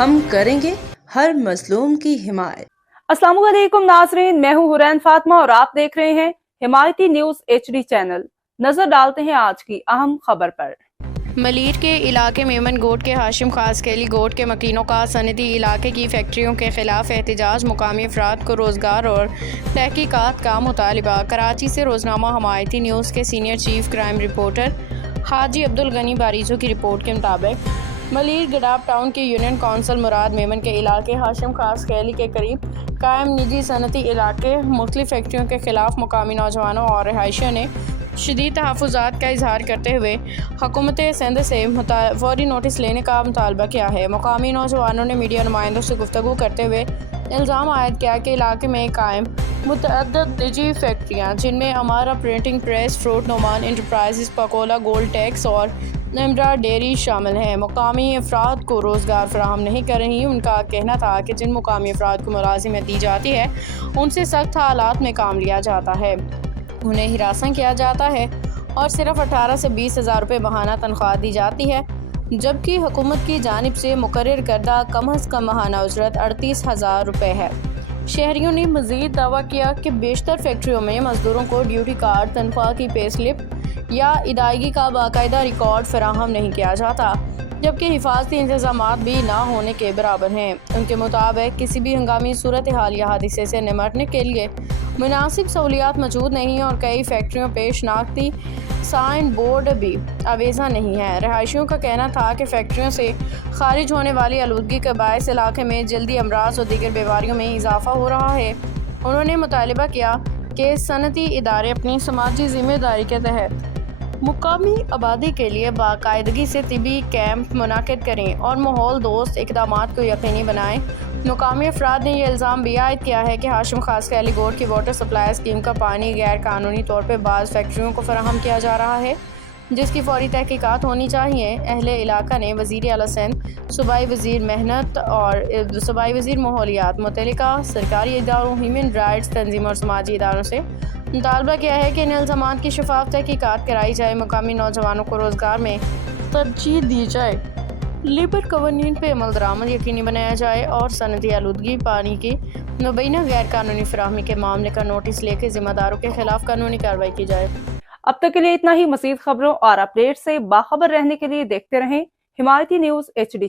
ہم کریں گے ہر مظلوم کی حمایت۔ السلام علیکم ناظرین، میں ہوں حورین فاطمہ اور آپ دیکھ رہے ہیں حمایتی نیوز HD چینل۔ نظر ڈالتے ہیں آج کی اہم خبر پر۔ ملیر کے علاقے میمن گوٹ کے ہاشم خاص کیلی گوٹ کے مکینوں کا صنعتی علاقے کی فیکٹریوں کے خلاف احتجاج، مقامی افراد کو روزگار اور تحقیقات کا مطالبہ۔ کراچی سے روزنامہ حمایتی نیوز کے سینئر چیف کرائم رپورٹر حاجی عبدالغنی باریچو کی رپورٹ کے مطابق ملیر گڈاب ٹاؤن کے یونین کونسل مراد میمن کے علاقے ہاشم خاص کیلی کے قریب قائم نجی صنعتی علاقے مختلف فیکٹریوں کے خلاف مقامی نوجوانوں اور رہائشیوں نے شدید تحفظات کا اظہار کرتے ہوئے حکومت سندھ سے فوری نوٹس لینے کا مطالبہ کیا ہے۔ مقامی نوجوانوں نے میڈیا نمائندوں سے گفتگو کرتے ہوئے الزام عائد کیا کہ علاقے میں قائم متعدد نجی فیکٹریاں، جن میں Amara printing press, fruit Nauman enterprises, Pakola gold tex اور نمرا ڈیری شامل ہیں، مقامی افراد کو روزگار فراہم نہیں کر رہی۔ ان کا کہنا تھا کہ جن مقامی افراد کو ملازمت دی جاتی ہے ان سے سخت حالات میں کام لیا جاتا ہے، انہیں ہراساں کیا جاتا ہے اور صرف 18 سے 20 ہزار روپے ماہانہ تنخواہ دی جاتی ہے، جبکہ حکومت کی جانب سے مقرر کردہ کم از کم ماہانہ اجرت 38,000 روپے ہے۔ شہریوں نے مزید دعویٰ کیا کہ بیشتر فیکٹریوں میں مزدوروں کو ڈیوٹی کارڈ، تنخواہ کی پے سلپ یا ادائیگی کا باقاعدہ ریکارڈ فراہم نہیں کیا جاتا، جبکہ حفاظتی انتظامات بھی نہ ہونے کے برابر ہیں۔ ان کے مطابق کسی بھی ہنگامی صورتحال یا حادثے سے نمٹنے کے لیے مناسب سہولیات موجود نہیں اور کئی فیکٹریوں پہ شناختی سائن بورڈ بھی آویزاں نہیں ہیں۔ رہائشیوں کا کہنا تھا کہ فیکٹریوں سے خارج ہونے والی آلودگی کے باعث علاقے میں جلدی امراض اور دیگر بیماریوں میں اضافہ ہو رہا ہے۔ انہوں نے مطالبہ کیا کہ صنعتی ادارے اپنی سماجی ذمہ داری کے تحت مقامی آبادی کے لیے باقاعدگی سے طبی کیمپ منعقد کریں اور ماحول دوست اقدامات کو یقینی بنائیں۔ مقامی افراد نے یہ الزام بھی عائد کیا ہے کہ ہاشم خاص کیلی گوٹ کی واٹر سپلائی اسکیم کا پانی غیر قانونی طور پر بعض فیکٹریوں کو فراہم کیا جا رہا ہے، جس کی فوری تحقیقات ہونی چاہیے۔ اہل علاقہ نے وزیر اعلیٰ سندھ، صوبائی وزیر محنت اور صوبائی وزیر ماحولیات، متعلقہ سرکاری اداروں، ہیومن رائٹس تنظیموں اور سماجی اداروں سے مطالبہ کیا ہے کہ ان الزامات کی شفاف تحقیقات کرائی جائے، مقامی نوجوانوں کو روزگار میں ترجیح دی جائے، لیبر قوانین پہ عمل درآمد یقینی بنایا جائے اور صنعتی آلودگی، پانی کی مبینہ غیر قانونی فراہمی کے معاملے کا نوٹس لے کے ذمہ داروں کے خلاف قانونی کارروائی کی جائے۔ اب تک کے لیے اتنا ہی۔ مزید خبروں اور اپڈیٹ سے باخبر رہنے کے لیے دیکھتے رہیں حمایتی نیوز HD۔